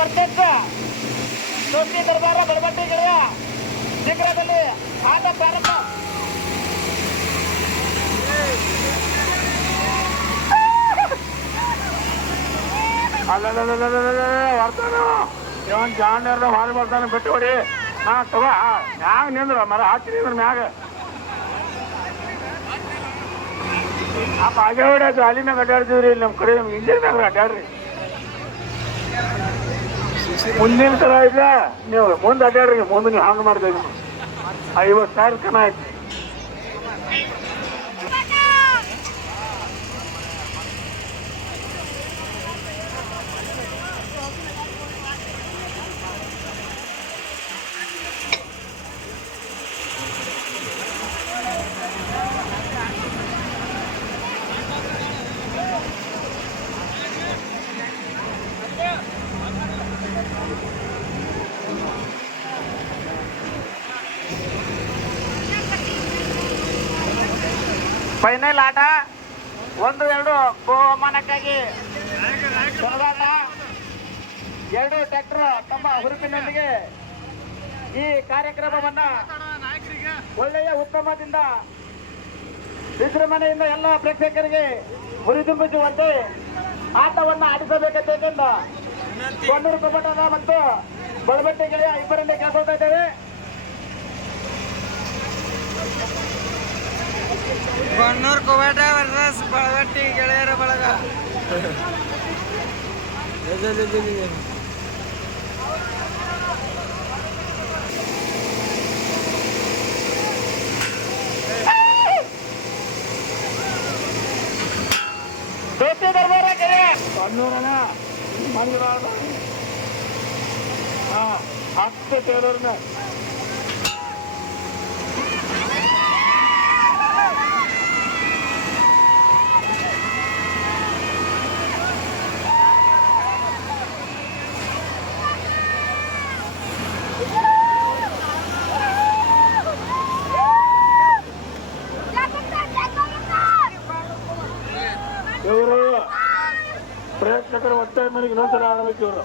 ವರ್ಚಸ್ಸ ದೋಸ್ತಿ ದರ್ಬಾರ ಬಡಬಟ್ಟಿ ಗೆಳೆಯ ಶೀಘ್ರದಲ್ಲಿ ಆಟ ಪ್ರಾರಂಭ. ಬರ್ತಾನ ಇವನ್ ಜಾಂಡ್ಯಾರ್ದ ಹಾಲು ಬರ್ತಾನೆ ಬಿಟ್ಟು ಹೊಡಿ. ಹಾ ತಗೋ ಮ್ಯಾಗ ನಿಂದ್ರ ಮರ ಹಾಕಿ ನಿಂದ್ರ ಮ್ಯಾಗ ಆ ಬಾಗೆ ಹೊಡ್ಯಾಕ ಅಲ್ಲಿ ಮ್ಯಾಗ ಅಡ್ಡಾಡ್ತಿದ್ರಿ. ಇಲ್ಲಿ ನಮ್ಮ ಕಡೆ ಇಂಜಿನ್ ಮ್ಯಾಗ ಅಡ್ಡಾಡ್ರಿ. ಮುಂದಿನ ಸಲ ಇಲ್ಲ ನೀವು ಮುಂದೆ ಅಡ್ಡಾಡ್ರಿ. ಮುಂದೆ ನೀವು ಹಂಗೆ ಮಾಡ್ತಾ ಇದ್ದೀನಿ 50,000 ಕನ ಆಯ್ತು. ಫೈನಲ್ ಆಟ 1-2 ಬಹುಮಾನಕ್ಕಾಗಿ ಎರಡು ಟ್ರ್ಯಾಕ್ಟರ್ ತಮ್ಮ ಹುರುಪಿನೊಂದಿಗೆ ಈ ಕಾರ್ಯಕ್ರಮವನ್ನ ಒಳ್ಳೆಯ ಉತ್ತಮದಿಂದ ವಿಜೃಂಭಣೆಯಿಂದ ಎಲ್ಲ ಪ್ರೇಕ್ಷಕರಿಗೆ ಹುರಿದುಂಬಿಸುವಂತೆ ಆಟವನ್ನು ಆಡಿಸಬೇಕಂತ ಕೊಣ್ಣೂರು ಕಬಟದ ಮತ್ತು ಬಳಬಟ್ಟಿ ಗೆಳೆಯ ಇಬ್ಬರನ್ನೇ ಕೇಳ್ಕೊಳ್ತಾ ಇದ್ದೇವೆ. ಕೊಣ್ಣೂರು ಕೋವಾಟ ವರ್ಸಸ್ ಬಳಬಟ್ಟಿ ಗೆಳೆಯರ ಬಳಗ. ದೋಸ್ತಿ ದರ್ಬಾರ ಗೆಳೆಯ ಕಣ್ಣೂರನ ಮಂಗಳವಾರ ಹಾ ಹತ್ತು ಟೇಲರ್ನ ಇವರು ಪ್ರೇಕ್ಷಕರ ಒತ್ತಾಯ ಮೇರೆಗೆ ಇನ್ನೊಂದ್ಸಲ ಆಡ್ಬೇಕು. ಇವರು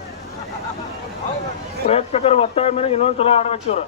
ಪ್ರೇಕ್ಷಕರ ಒತ್ತಾಯ ಮೇರೆಗೆ ಇನ್ನೊಂದ್ಸಲ ಆಡ್ಬೇಕು. ಇವರು